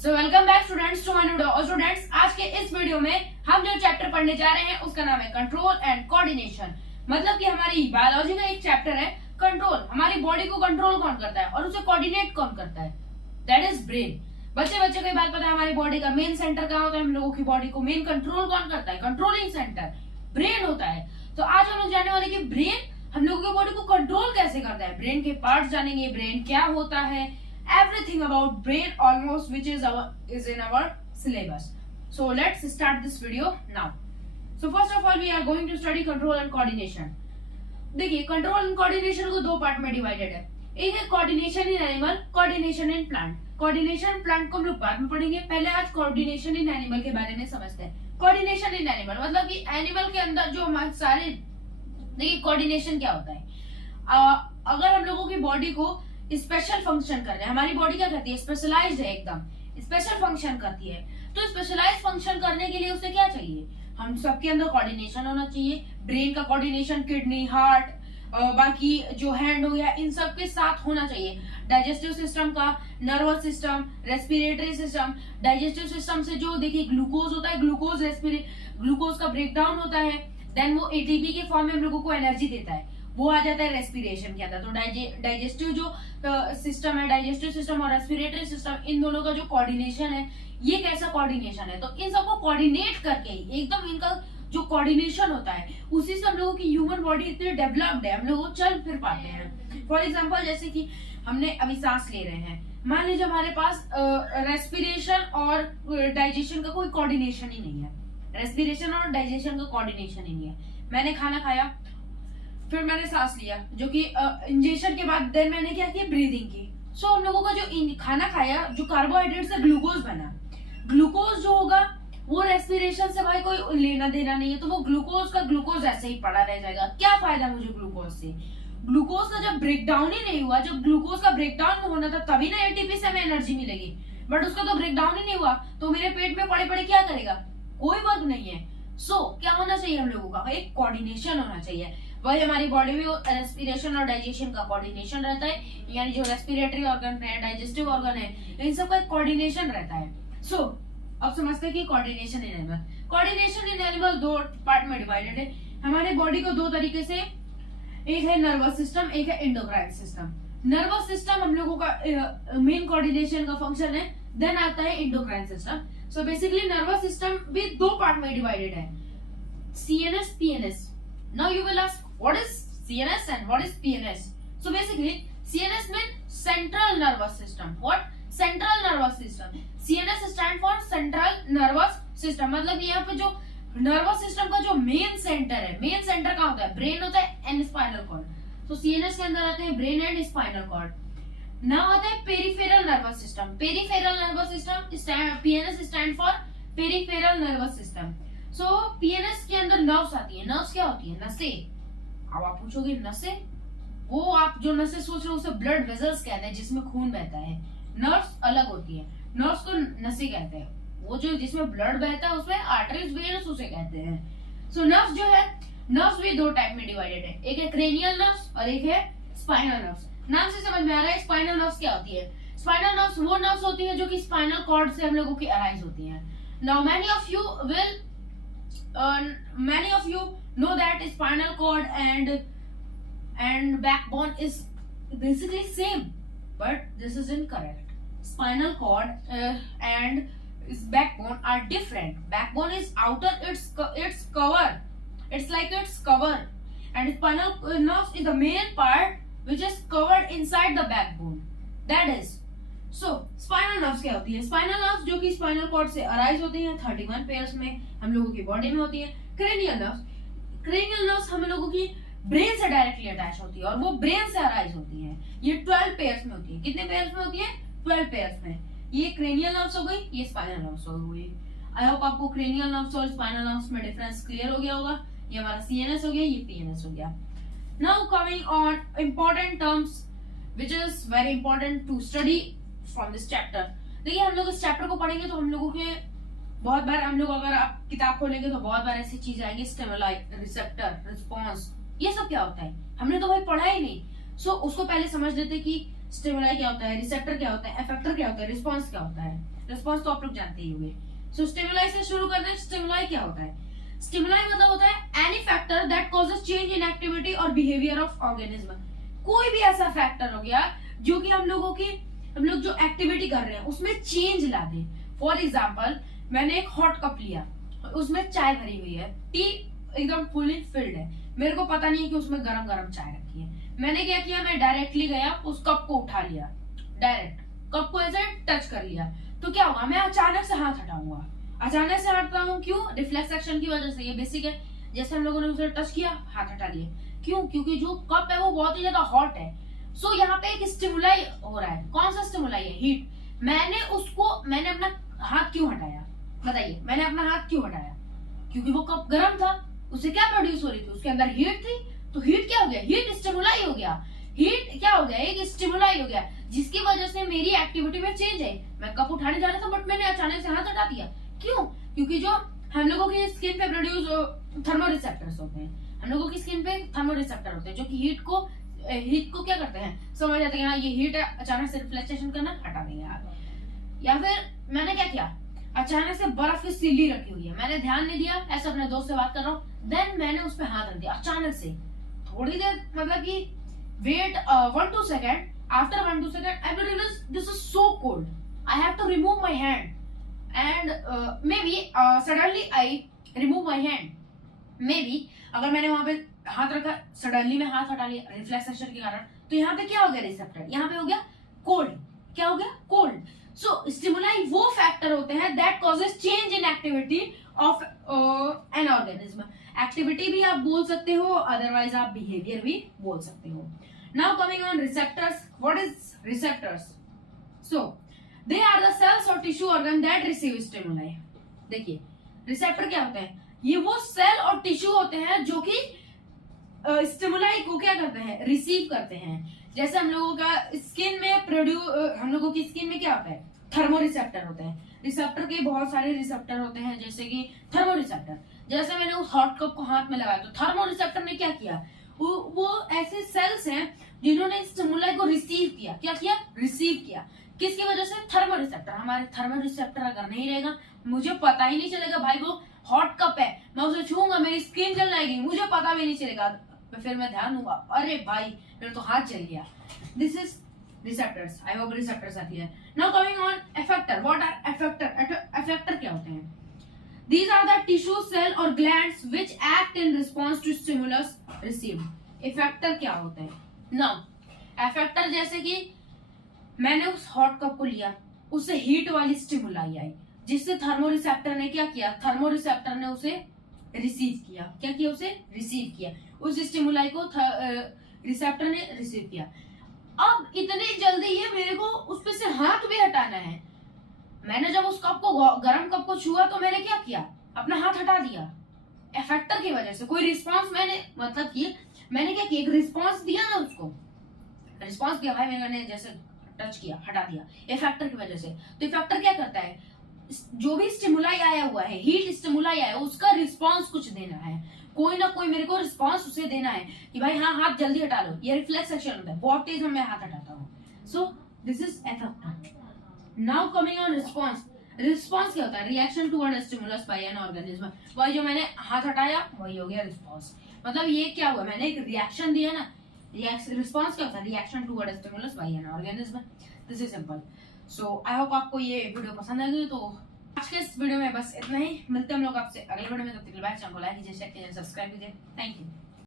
So welcome back students to my video. और students, आज के इस वीडियो में हम जो चैप्टर पढ़ने जा रहे हैं उसका नाम है कंट्रोल एंड कोऑर्डिनेशन। मतलब कि हमारी बायोलॉजी का एक चैप्टर है कंट्रोल। हमारी बॉडी को कंट्रोल कौन करता है और उसे कोऑर्डिनेट कौन करता है? That is brain. बच्चे को ये बात पता है हमारी बॉडी का मेन सेंटर कहाँ होता है? हम लोगों की बॉडी को मेन कंट्रोल कौन करता है? कंट्रोलिंग सेंटर ब्रेन होता है। तो आज हम लोग जानने वाले कि ब्रेन हम लोगों की बॉडी को कंट्रोल कैसे करता है। ब्रेन के पार्ट्स जानेंगे, ब्रेन क्या होता है, everything about brain almost which is in our syllabus. So let's start this video now. So first of all we are going to study control and coordination. देखिए, control and coordination को दो part में divided है। एक है coordination in animal, coordination in plant. Coordination plant को हम लोग बाद में पढ़ेंगे, पहले आज कोऑर्डिनेशन इन एनिमल के बारे में समझते हैं। कोऑर्डिनेशन इन एनिमल मतलब कि एनिमल के अंदर जो हमारे सारे, देखिए कोऑर्डिनेशन क्या होता है। अगर हम लोगों की बॉडी को स्पेशल फंक्शन कर रहे हैं, हमारी बॉडी क्या करती है? स्पेशलाइज्ड है, एकदम स्पेशल फंक्शन करती है। तो स्पेशलाइज्ड फंक्शन करने के लिए उसे क्या चाहिए? हम सबके अंदर कोऑर्डिनेशन होना चाहिए। ब्रेन का कोऑर्डिनेशन किडनी, हार्ट, बाकी जो हैंड हो गया, इन सब के साथ होना चाहिए। डाइजेस्टिव सिस्टम का, nervous system, respiratory system. Digestive system से जो देखिए ग्लूकोज होता है, ग्लूकोज का ब्रेकडाउन होता है, देन वो एटीपी के फॉर्म में हम लोगों को एनर्जी देता है, वो आ जाता है रेस्पिरेशन के अंदर। तो डाइजेस्टिव जो सिस्टम है, डाइजेस्टिव सिस्टम और रेस्पिरेटरी सिस्टम, इन दोनों का जो कोऑर्डिनेशन है, ये कैसा कोऑर्डिनेशन है? तो इन सबको कोऑर्डिनेट करके एकदम इनका जो कोऑर्डिनेशन होता है, उसी से हम लोगों की ह्यूमन बॉडी इतनी डेवलप्ड है, हम लोग चल फिर पाते हैं। फॉर एग्जाम्पल, जैसे कि हमने अभी सांस ले रहे हैं, मान लीजिए हमारे पास रेस्पिरेशन और डाइजेशन का कोई कोऑर्डिनेशन ही नहीं है। रेस्पिरेशन और डाइजेशन का कोऑर्डिनेशन ही नहीं है। मैंने खाना खाया, फिर मैंने सांस लिया, जो कि इंजेक्शन के बाद देन मैंने क्या किया? ब्रीदिंग की। सो हम लोगों का जो खाना खाया, जो कार्बोहाइड्रेट से ग्लूकोज बना, ग्लूकोज जो होगा वो रेस्पिरेशन से भाई कोई लेना देना नहीं है, तो वो ग्लूकोज का ग्लूकोज ऐसे ही पड़ा रह जाएगा। क्या फायदा मुझे ग्लूकोज से? ग्लूकोज का जब ब्रेकडाउन ही नहीं हुआ, जब ग्लूकोज का ब्रेकडाउन होना था तभी ना एटीपी से हमें एनर्जी मिलेगी, बट उसका तो ब्रेकडाउन ही नहीं हुआ, तो मेरे पेट में पड़े पड़े क्या करेगा? कोई वर्क नहीं है। सो क्या होना चाहिए हम लोगों का? एक कोऑर्डिनेशन होना चाहिए। वही हमारी बॉडी में रेस्पिरेशन और डाइजेशन का कोऑर्डिनेशन रहता है, यानी जो रेस्पिरेटरी ऑर्गन है, डाइजेस्टिव ऑर्गन है, इन सब का एक कोऑर्डिनेशन रहता है। सो अब समझते हैं कि coordination in animal. Coordination in animal दो पार्ट में डिवाइडेड है। हमारी बॉडी को दो तरीके से, एक है नर्वस सिस्टम, एक है एंडोक्राइन सिस्टम। नर्वस सिस्टम हम लोगों का मेन कोऑर्डिनेशन का फंक्शन है, देन आता है endocrine system. So basically nervous system भी दो पार्ट में डिवाइडेड है, CNS, PNS। Now you will ask, what is CNS and what is PNS? So basically, CNS means Central Nervous System. What? Central Nervous System. CNS stand for Central Nervous System. मतलब यहाँ पे जो nervous system का जो main centre है, main centre कहाँ होता है? ब्रेन होता है एंड स्पाइनल कॉर्ड। तो CNS के अंदर आते हैं ब्रेन एंड स्पाइनल कॉर्ड। ना आता है peripheral nervous system. Peripheral nervous system, PNS stand for peripheral nervous system. So PNS के अंदर नर्व्स आती है। नर्व्स क्या होती है? नसें। अब आप पूछोगे नसें, वो आप जो नसें सोच रहे हो उसे ब्लड वेजल्स कहते हैं, जिसमें खून बहता है। नर्व्स अलग होती है, नर्व्स को नसें कहते हैं। वो जो जिसमें ब्लड बहता है उसमें आर्टरीज, वेन्स उसे कहते हैं। सो नर्व्स जो है, नर्व्स भी दो टाइप में डिवाइडेड है, एक है क्रेनियल नर्व्स और एक है स्पाइनल नर्व्स। नाम से समझ में आ रहा है स्पाइनल नर्व्स क्या होती है? स्पाइनल नर्व्स वो नर्व्स होती है जो कि स्पाइनल कॉर्ड से हम लोगों की अराइज होती है। Now many of you know that spinal cord and backbone is basically same, but this is incorrect. Spinal cord and backbone are different. Backbone is outer, its cover, it's like its cover, and spinal nerves is the main part which is covered inside the backbone. That is, so spinal nerves क्या होती है? Spinal nerves जो कि spinal cord से arise होती हैं, 31 pairs में हम लोगों की बॉडी में होती है। क्रेनियल नर्व्स हम लोगों की ब्रेन से डायरेक्टली अटैच होती है और वो ब्रेन से अराइज होती है। ये 12 पेयर्स में होती है। कितने पेयर्स में होती है? 12 पेयर्स में। ये क्रेनियल नर्व्स हो गई, ये स्पाइनल नर्व्स हो गई। आई होप आपको क्रेनियल नर्व्स और स्पाइनल नर्व्स में डिफरेंस क्लियर हो गया होगा। ये हमारा CNS हो गया, ये PNS हो गया। Now coming on important terms which is very important to study from this chapter. देखिए, हम लोग इस चैप्टर को पढ़ेंगे तो हम लोगों के बहुत बार, हम लोग अगर आप किताब खोलेंगे तो बहुत बार ऐसी चीज आएगी, स्टिमुलाई, रिसेप्टर, रिस्पॉन्स, ये सब क्या होता है? हमने तो भाई पढ़ा ही नहीं। सो उसको पहले समझ लेते कि स्टिमुलाई क्या होता है, रिसेप्टर क्या होता है, इफेक्टर क्या होता है, रिस्पॉन्स क्या होता है। रिस्पॉन्स तो आप लोग जानते ही होंगे। सो स्टिमुलाई से शुरू करते हैं। स्टिमुलाई क्या होता है? स्टिमुलाई मतलब होता है any factor that causes change in activity और बिहेवियर ऑफ ऑर्गेनिज्म। कोई भी ऐसा फैक्टर हो गया जो कि हम लोग जो एक्टिविटी कर रहे हैं उसमें चेंज ला दे। फॉर एग्जाम्पल, मैंने एक हॉट कप लिया, उसमें चाय भरी हुई है, टी एकदम फुली फिल्ड है, मेरे को पता नहीं है कि उसमें गरम गरम चाय रखी है। मैंने क्या किया, मैं डायरेक्टली गया, उस कप को उठा लिया, डायरेक्ट कप को ऐसे टच कर लिया, तो क्या होगा, मैं अचानक से हाथ हटाऊंगा। अचानक से हटता हूँ, क्यों? रिफ्लेक्स एक्शन की वजह से। ये बेसिक है, जैसे हम लोगों ने उसे टच किया, हाथ हटा लिया। क्यों? क्योंकि जो कप है वो बहुत ही ज्यादा हॉट है। सो यहाँ पे एक स्टिमुलाई हो रहा है। कौन सा स्टिमुलाई है? हीट। मैंने अपना हाथ क्यों हटाया? बताइए, मैंने अपना हाथ क्यों हटाया? क्योंकि वो कप गर्म था, उससे क्या प्रोड्यूस हो रही थी? उसके अंदर हीट थी। तो हीट क्या हो गया? हीट स्टिमुलाई हो गया। हीट क्या हो गया? एक स्टिमुलाई हो गया, जिसकी वजह से मेरी एक्टिविटी में चेंज है। मैं कप उठाने जा रहा था, बट मैंने अचानक से हाथ हटा दिया। क्यों? क्योंकि जो हम लोगों की स्किन पे प्रोड्यूस थर्मोरिसेप्टर्स होते हैं, हम लोगों की स्किन पे थर्मोरिसेप्टर होते हैं, जो कि हीट को क्या करते हैं, समझ जाते हैं, हाँ ये हीट है, अचानक से रिफ्लेक्शन करना, हटा देंगे हाथ। या फिर मैंने क्या किया, अचानक से बर्फ की सिल्ली रखी हुई है, मैंने ध्यान नहीं दिया, ऐसे अपने दोस्त से बात कर रहा हूँ, देन मैंने उस पर हाथ रख दिया अचानक से। थोड़ी देर मतलब कि wait 1-2 second, after 1-2 second I will realise this is so cold, I have to remove my hand and maybe suddenly I remove my hand. Maybe अगर मैंने वहां पे हाथ रखा, सडनली मैं हाथ हटा लिया रिफ्लेक्स एक्शन के कारण, तो यहाँ पे क्या हो गया? रिसेप्टर यहाँ पे हो गया कोल्ड। क्या हो गया? कोल्ड। सो स्टिमुलाई वो फैक्टर होते हैं that causes change in activity of an organism. Activity भी आप बोल सकते हो, अदरवाइज आप बिहेवियर भी बोल सकते हो। Now coming on receptors, what is receptors? So they are the cells और tissue organ that receive stimuli. देखिए, रिसेप्टर क्या होते हैं? ये वो सेल और टिश्यू होते हैं जो कि स्टिमुलाई को क्या करते हैं? रिसीव करते हैं। जैसे हम लोगों की स्किन में क्या होता है? थर्मोरिसेप्टर होते हैं। रिसेप्टर के बहुत सारे रिसेप्टर होते हैं, जैसे कि थर्मोरिसेप्टर। जैसे मैंने उस हॉट कप को हाथ में लगाया, तो थर्मोरिसेप्टर ने क्या किया? वो ऐसे सेल्स हैं जिन्होंने स्टिमुलाई को रिसीव किया। क्या किया? रिसीव किया। किसकी वजह से? थर्मोरिसेप्टर। हमारे थर्मोरिसेप्टर अगर नहीं रहेगा, मुझे पता ही नहीं चलेगा भाई वो हॉट कप है, मैं उसे छूंगा, मेरी स्किन जल जाएगी, मुझे पता भी नहीं चलेगा। फिर मैं ध्यान दूंगा, अरे भाई मेरा तो हाथ जल गया। This is receptors. I hope receptors आती है। Now coming on effector, what are effector? Effector क्या होते हैं? These are the tissue cell और glands which act in response to stimulus received। Effector क्या होते हैं? नाउ इफेक्टर जैसे कि मैंने उस हॉट कप को लिया, उससे हीट वाली स्टिमुलाई आई, जिससे थर्मोरिसेप्टर ने क्या किया? थर्मोरिसेप्टर ने उसे रिसीव किया। क्या किया? उसे रिसीव किया। उस स्टिमुलाई को रिसेप्टर ने रिसीव किया। अब इतनी जल्दी ये मेरे को उस पे से हाथ भी हटाना है। मैंने जब उस कप को, गरम कप को छुआ, तो मैंने क्या किया? अपना हाथ हटा दिया। इफेक्टर की वजह से कोई रिस्पांस मैंने क्या किया? एक रिस्पांस दिया ना, उसको रिस्पांस दिया भाई, मैंने जैसे टच किया, हटा दिया, इफेक्टर की वजह से। तो इफेक्टर क्या करता है? जो भी स्टिमुलाई आया हुआ है, हीट स्टिमुलाई आया, उसका रिस्पांस कुछ देना है, कोई ना कोई मेरे को रिस्पांस उसे देना है कि भाई हाँ, हाथ जल्दी हटा लो। ये रिफ्लेक्स एक्शन होता है, बहुत तेज में मैं हाथ हटाता हूँ। So this is effector. Now coming on response. Response क्या होता है? Reaction toward stimulus by an organism. वही जो मैंने हाथ हटाया, वही हो गया रिस्पांस। मतलब ये क्या हुआ? मैंने एक रिएक्शन दिया ना। रिस्पांस क्या होता है? Reaction toward stimulus by an organism. This is simple. So I hope आपको ये वीडियो पसंद आएगी। तो आज के इस वीडियो में बस इतना ही। मिलते हैं हम लोग आपसे अगले वीडियो में। तब तक के लिए बाय। चैनल को लाइक कीजिए, शेयर कीजिए, सब्सक्राइब कीजिए। Thank you.